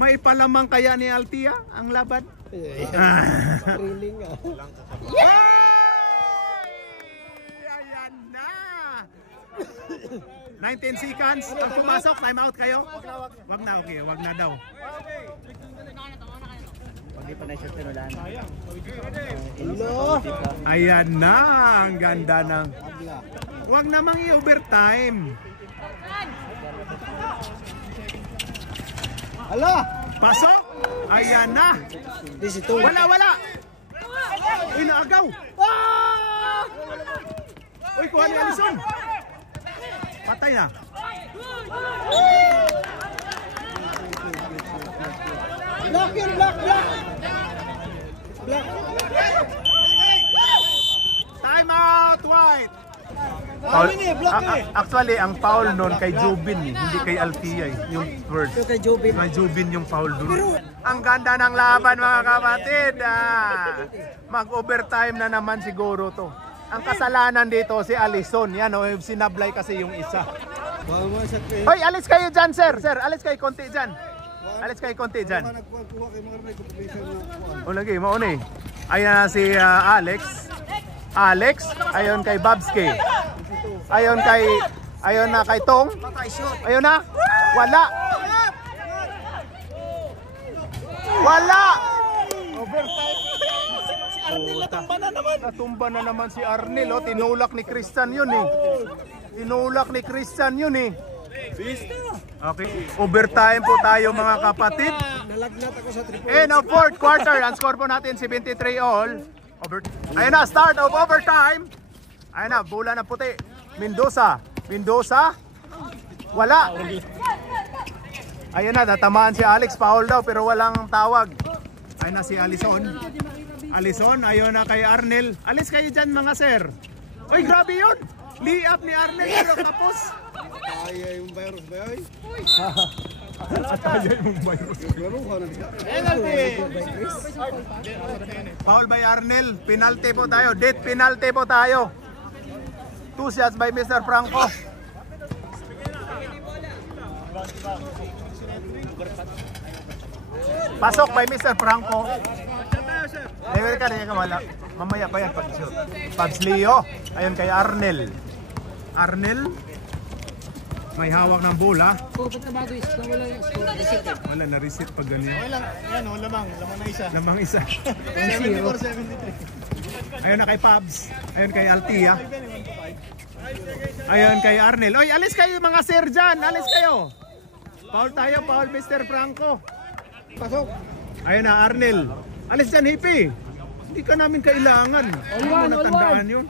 May palamang kaya ni Altia ang laban? Thrilling ah. Ayan na! 19 seconds. Ang pumasok, time out kayo? Wag na, okay. Wag na daw. Ayan na, ang ganda ng. Huwag namang i-overtime. Hala! Pasok! Ayan na! Wala! Inaagaw! Ah! Uy, kuha ni Alison! Patay na! Block yun! Block! Time out, White! Actually, ang foul nun kay Jubin, hindi kay Altia, yung first. Kay Jobin. Kay Jubin yung foul dun. Ang ganda ng laban, mga kapatid. Mag-overtime na naman siguro to. Ang kasalanan dito si Alison. Yan, sinablay kasi yung isa. Hoy, alis kayo dyan, sir. Sir, alis kayo konti dyan. Alis kayo konti dyan. O lagi, mauna eh. Ayan na si Alex. Alex, ayon kay Babski. Ayon na kay Tong. Ayon na. Wala. Natumba na naman si Arnel. Oh. Tinulak ni Christian yun eh. Okay. Overtime po tayo mga kapatid. Nalagnat ako sa triple. And of fourth quarter, ang score po natin 73 all. Ayun na, start of overtime. Ayun na, bola na puti. Mendoza. Wala. Ayun na, natamaan si Alex. Foul daw pero walang tawag. Ayun na si Alison. Ayun na kay Arnel. Alis kayo dyan mga sir. Uy, grabe yun. Layup ni Arnel pero tapos. Kaya yung virus ba yun? Foul by Arnel. Penalty po tayo. Death penalty po tayo. 2 shots by Mr. Franco. Pasok by Mr. Franco. Level ka rin wala. Mamaya pa yan pag-shoot. Pabs Leo. Ayun kay Arnel. May hawak ng bola. Wala na reset pag ganyan. Lamang na isa. Lamang isa. 74-73. Ayun na kay Pabs. Ayun kay Altia. Ayun kay Arnel. Oy, alis kayo mga sir dyan. Alis kayo. Foul tayo, foul Mr. Franco. Pasok. Ayun na Arnel. Alis dyan, Hippie. Hindi ka namin kailangan. Ano mo natandaan yun?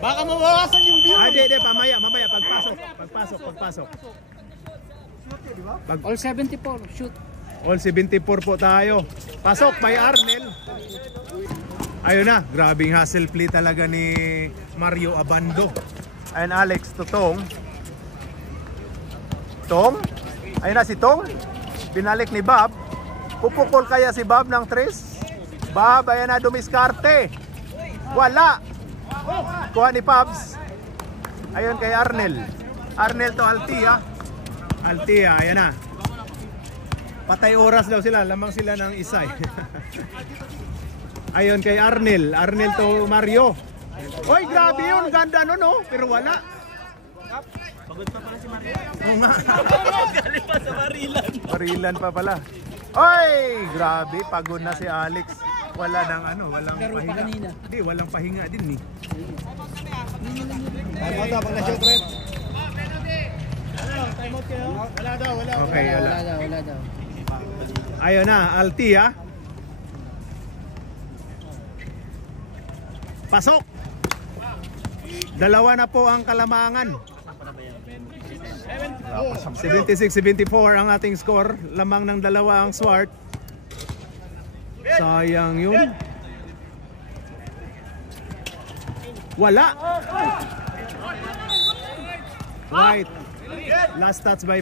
Baka mabawasan yung view. Hindi, mamaya, pagpasok. All 74, shoot. All 74 po tayo. Pasok by Arnel. Ayun na, grabing hustle play talaga ni Mario Abando. Ayun Alex to Tong. Ayun na si Tong. Binalik ni Bob. Pupukol kaya si Bob ng 3? Bob, ayun na dumiskarte. Wala. Kuha ni Pabs. Ayun kay Arnel. Arnel to Altia. Ayan na. Patay oras daw sila. Lamang sila ng isa. Ayun kay Arnel. Arnel to Mario. Oy, grabe yun. Ganda nun, no? Pero wala. Pagod pa pala si Mario. Galing pa sa Marilan pa pala. Oy, grabe. Pagod na si Alex. Walang pahinga. Hindi, walang pahinga din eh. Time out pag na-shoot rep. Wala daw. Okay, wala. Wala daw. Ayun na, Altia. Pasok! Dalawa na po ang kalamangan. 76-74 ang ating score. Lamang ng dalawa ang Swart. Sayang yun. Wala. White. Last touch by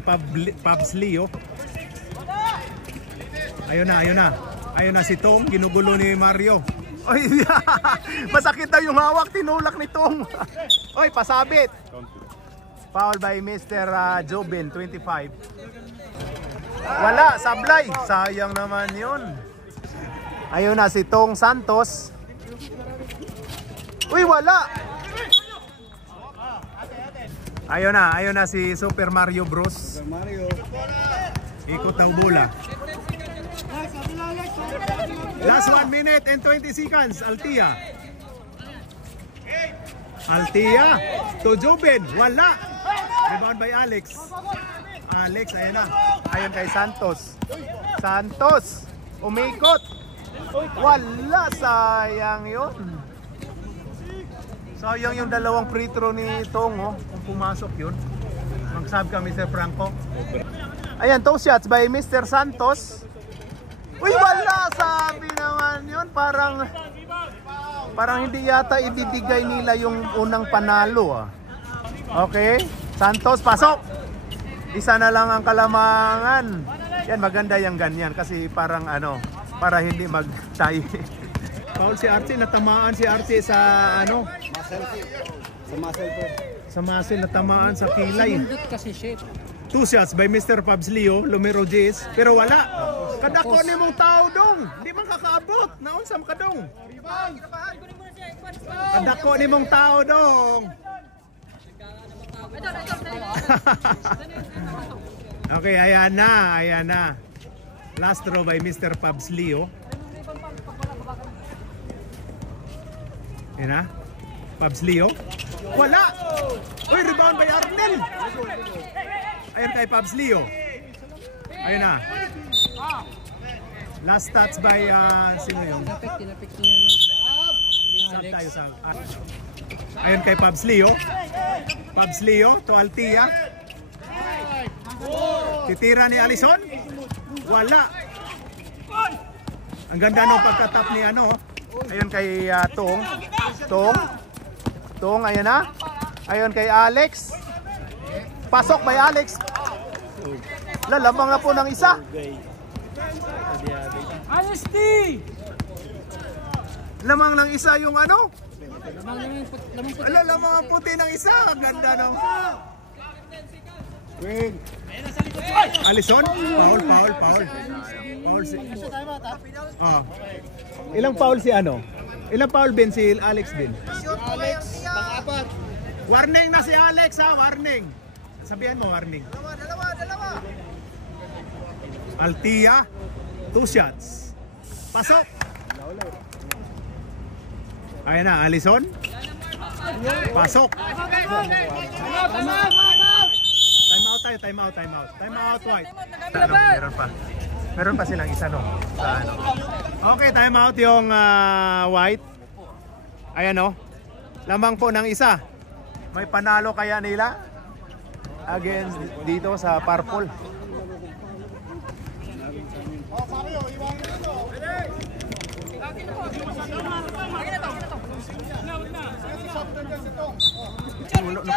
Pabs Leo. Ayun na, ayun na. Ayun na si Tong, ginugulo ni Mario. Oy, masakit daw yung hawak, tinulak ni Tong. Oy, pasabit. Foul by Mr. Jobin, 25. Wala, sablay. Sayang naman yun. Ayun na si Tong Santos. Uy, wala. Ayun na si Super Mario Bros. Mario. Ikot ng bola. Last 1 minute and 20 seconds. Altia. Altia to Jobin. Wala. Rebound by Alex. Alex, ayun na. Ayun kay Santos. Santos. Umikot. Wala. Sayang yun. Sayang yung dalawang free throw ni Tong, oh. Kung pumasok yun. Mag-sub ka, Mr. Franco. Ayan, 2 shots by Mr. Santos. Uy, wala! Sabi naman yun. Parang hindi yata ibibigay nila yung unang panalo, ah. Okay. Santos, pasok! Isa na lang ang kalamangan. Yan, maganda yung ganyan. Kasi parang para hindi mag-tie. Paul si Archie, natamaan si Archie sa Sa muscle po. sa muscle, natamaan sa kilay. Sumundot kasi shit. 2 shots by Mr. Pabs Leo, Lumero Jays, pero wala. Kadako ni mong tao dong. Hindi man kakaabot. Naunsam ka dong. Kadako ni mong tao dong. Okay, ayan na. Last throw by Mr. Pabs Leo. Ayan na. Pabs Leo. Wala! Uy, rebound by Arnel. Ayan kay Pabs Leo. Ayun na. Last touch by sino yun? Tinapik niya. Saan tayo sa ayun kay Pabs Leo. Pabs Leo to Altia. Titira ni Alison. Wala. Ang ganda nung pagkatap ni ayun kay Tong. Tong, ayun na. Ayun kay Alex. Pasok by Alex. Lalamang na po ng isa. Honesty! Lamang ng isa yung Lamang lamang ang puti ng isa. Ang ganda nung Alison. Foul. Foul si Ilang foul si Ilang foul din si Alex din? Alex, pang-apat. Warning na si Alex, ha, warning. Sabihan mo, warning. Dalawa. Altia, 2 shots. Pasok. Ayan na, Alison. Pasok. Time out, White. Meron pa silang isa, no? Okay, time out yung White. Ayan, no? Lamang po ng isa. May panalo kaya nila against dito sa Purple. Ulo na